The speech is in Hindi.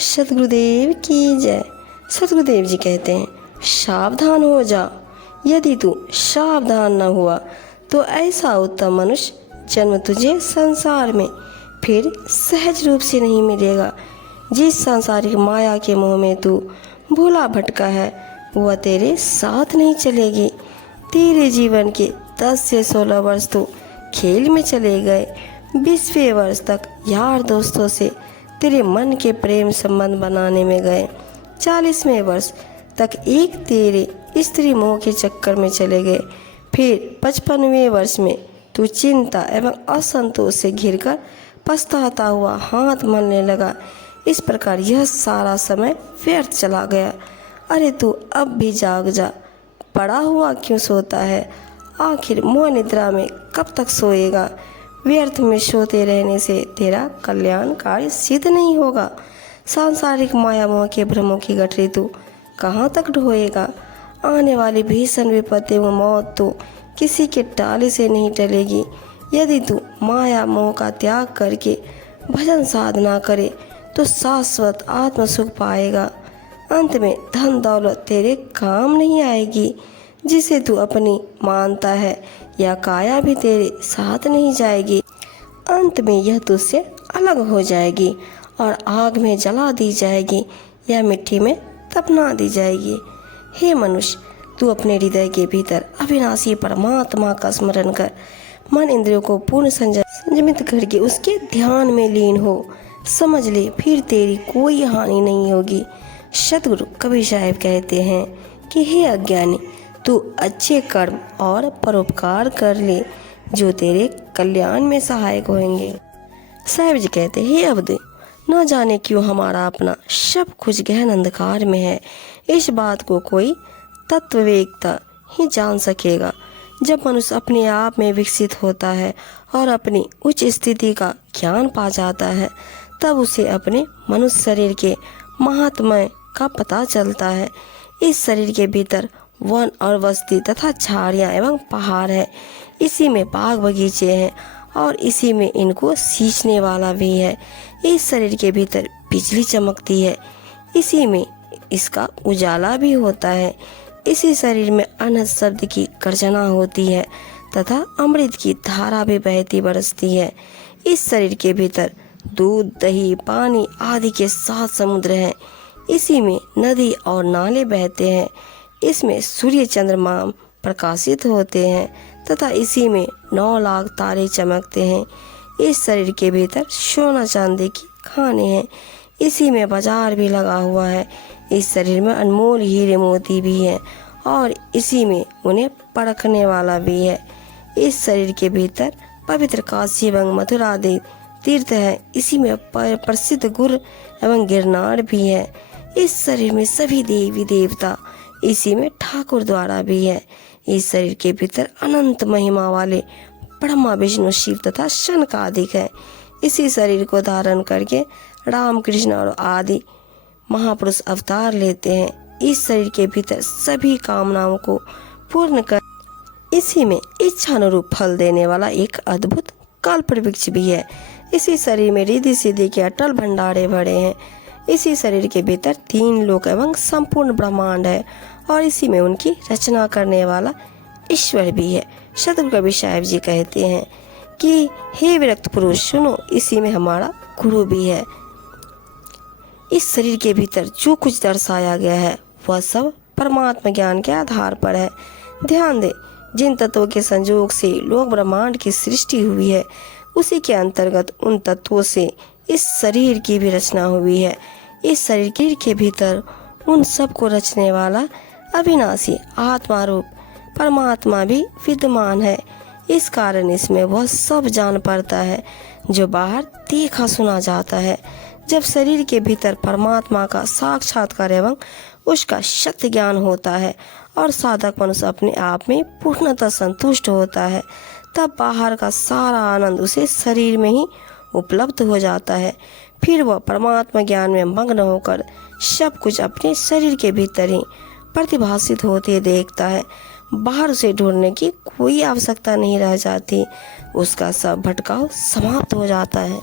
सतगुरुदेव की जय। सतगुरुदेव जी कहते हैं, सावधान हो जा। यदि तू सावधान न हुआ तो ऐसा उत्तम मनुष्य जन्म तुझे संसार में फिर सहज रूप से नहीं मिलेगा। जिस सांसारिक माया के मोह में तू भूला भटका है वह तेरे साथ नहीं चलेगी। तेरे जीवन के 10 से 16 वर्ष तो खेल में चले गए। 20वें वर्ष तक यार दोस्तों से तेरे मन के प्रेम संबंध बनाने में गए। 40वें वर्ष तक एक तेरे स्त्री मोह के चक्कर में चले गए। फिर 55वें वर्ष में तू चिंता एवं असंतोष से घिरकर पछताता हुआ हाथ मलने लगा। इस प्रकार यह सारा समय व्यर्थ चला गया। अरे तू अब भी जाग जा, पड़ा हुआ क्यों सोता है? आखिर मोह निद्रा में कब तक सोएगा? व्यर्थ में सोते रहने से तेरा कल्याण कार्य सिद्ध नहीं होगा। सांसारिक माया मोह के भ्रमों की गठरी तू कहाँ तक ढोएगा? आने वाली भीषण विपत्ति व मौत तो किसी के टाले से नहीं टलेगी। यदि तू माया मोह का त्याग करके भजन साधना करे तो शाश्वत आत्म सुख पाएगा। अंत में धन दौलत तेरे काम नहीं आएगी। जिसे तू अपनी मानता है या काया भी तेरे साथ नहीं जाएगी। अंत में यह तुझसे अलग हो जाएगी और आग में जला दी जाएगी या मिट्टी में दफना दी जाएगी। हे मनुष्य, तू अपने हृदय के भीतर अविनाशी परमात्मा का स्मरण कर। मन इंद्रियों को पूर्ण संयमित करके उसके ध्यान में लीन हो। समझ ले, फिर तेरी कोई हानि नहीं होगी। सतगुरु कबीर साहब कहते हैं कि हे अज्ञानी, तू अच्छे कर्म और परोपकार कर ले जो तेरे कल्याण में सहायक होंगे। साहब जी कहते हैं, हे अवधि, न जाने क्यों हमारा अपना सब कुछ गहन अंधकार में है। इस बात को कोई तत्ववेत्ता ही जान सकेगा। जब मनुष्य अपने आप में विकसित होता है और अपनी उच्च स्थिति का ज्ञान पा जाता है, तब उसे अपने मनुष्य शरीर के महात्म्य का पता चलता है। इस शरीर के भीतर वन और बस्ती तथा झाड़ियाँ एवं पहाड़ है। इसी में बाग बगीचे हैं और इसी में इनको सींचने वाला भी है। इस शरीर के भीतर बिजली चमकती है, इसी में इसका उजाला भी होता है। इसी शरीर में अनहद शब्द की गर्जना होती है तथा अमृत की धारा भी बहती बरसती है। इस शरीर के भीतर दूध, दही, पानी आदि के 7 समुद्र हैं। इसी में नदी और नाले बहते हैं। इसमें सूर्य चंद्रमा प्रकाशित होते हैं तथा इसी में 9 लाख तारे चमकते हैं। इस शरीर के भीतर सोना चांदी की खाने हैं। इसी में बाजार भी लगा हुआ है। इस शरीर में अनमोल हीरे मोती भी हैं और इसी में उन्हें परखने वाला भी है। इस शरीर के भीतर पवित्र काशी एवं मथुरा आदि तीर्थ है। इसी में प्रसिद्ध गुर एवं गिरनार भी है। इस शरीर में सभी देवी देवता, इसी में ठाकुर द्वारा भी है। इस शरीर के भीतर अनंत महिमा वाले ब्रह्मा, विष्णु, शिव तथा शनकादिक है। इसी शरीर को धारण करके राम, कृष्ण और आदि महापुरुष अवतार लेते हैं। इस शरीर के भीतर सभी कामनाओं को पूर्ण कर इसी में इच्छानुरूप फल देने वाला एक अद्भुत कल्प वृक्ष भी है। इसी शरीर में रिद्धि सिद्धि के अटल भंडारे भरे हैं। इसी शरीर के भीतर 3 लोक एवं संपूर्ण ब्रह्मांड है और इसी में उनकी रचना करने वाला ईश्वर भी है। सतगुरु कबीर साहब जी कहते हैं कि हे विरक्त पुरुष सुनो, इसी में हमारा गुरु भी है। इस शरीर के भीतर जो कुछ दर्शाया गया है वह सब परमात्मा ज्ञान के आधार पर है। ध्यान दे, जिन तत्वों के संयोग से लोक ब्रह्मांड की सृष्टि हुई है उसी के अंतर्गत उन तत्वों से इस शरीर की भी रचना हुई है। इस शरीर के भीतर उन सब को रचने वाला अविनाशी आत्मा रूप परमात्मा भी विद्यमान है। इस कारण इसमें वह सब जान पड़ता है जो बाहर देखा सुना जाता है। जब शरीर के भीतर परमात्मा का साक्षात्कार एवं उसका सत्य ज्ञान होता है और साधक मनुष्य अपने आप में पूर्णतः संतुष्ट होता है, तब बाहर का सारा आनंद उसे शरीर में ही उपलब्ध हो जाता है। फिर वह परमात्मा ज्ञान में मग्न होकर सब कुछ अपने शरीर के भीतर ही प्रतिभासित होते देखता है। बाहर उसे ढूंढने की कोई आवश्यकता नहीं रह जाती। उसका सब भटकाव समाप्त हो जाता है।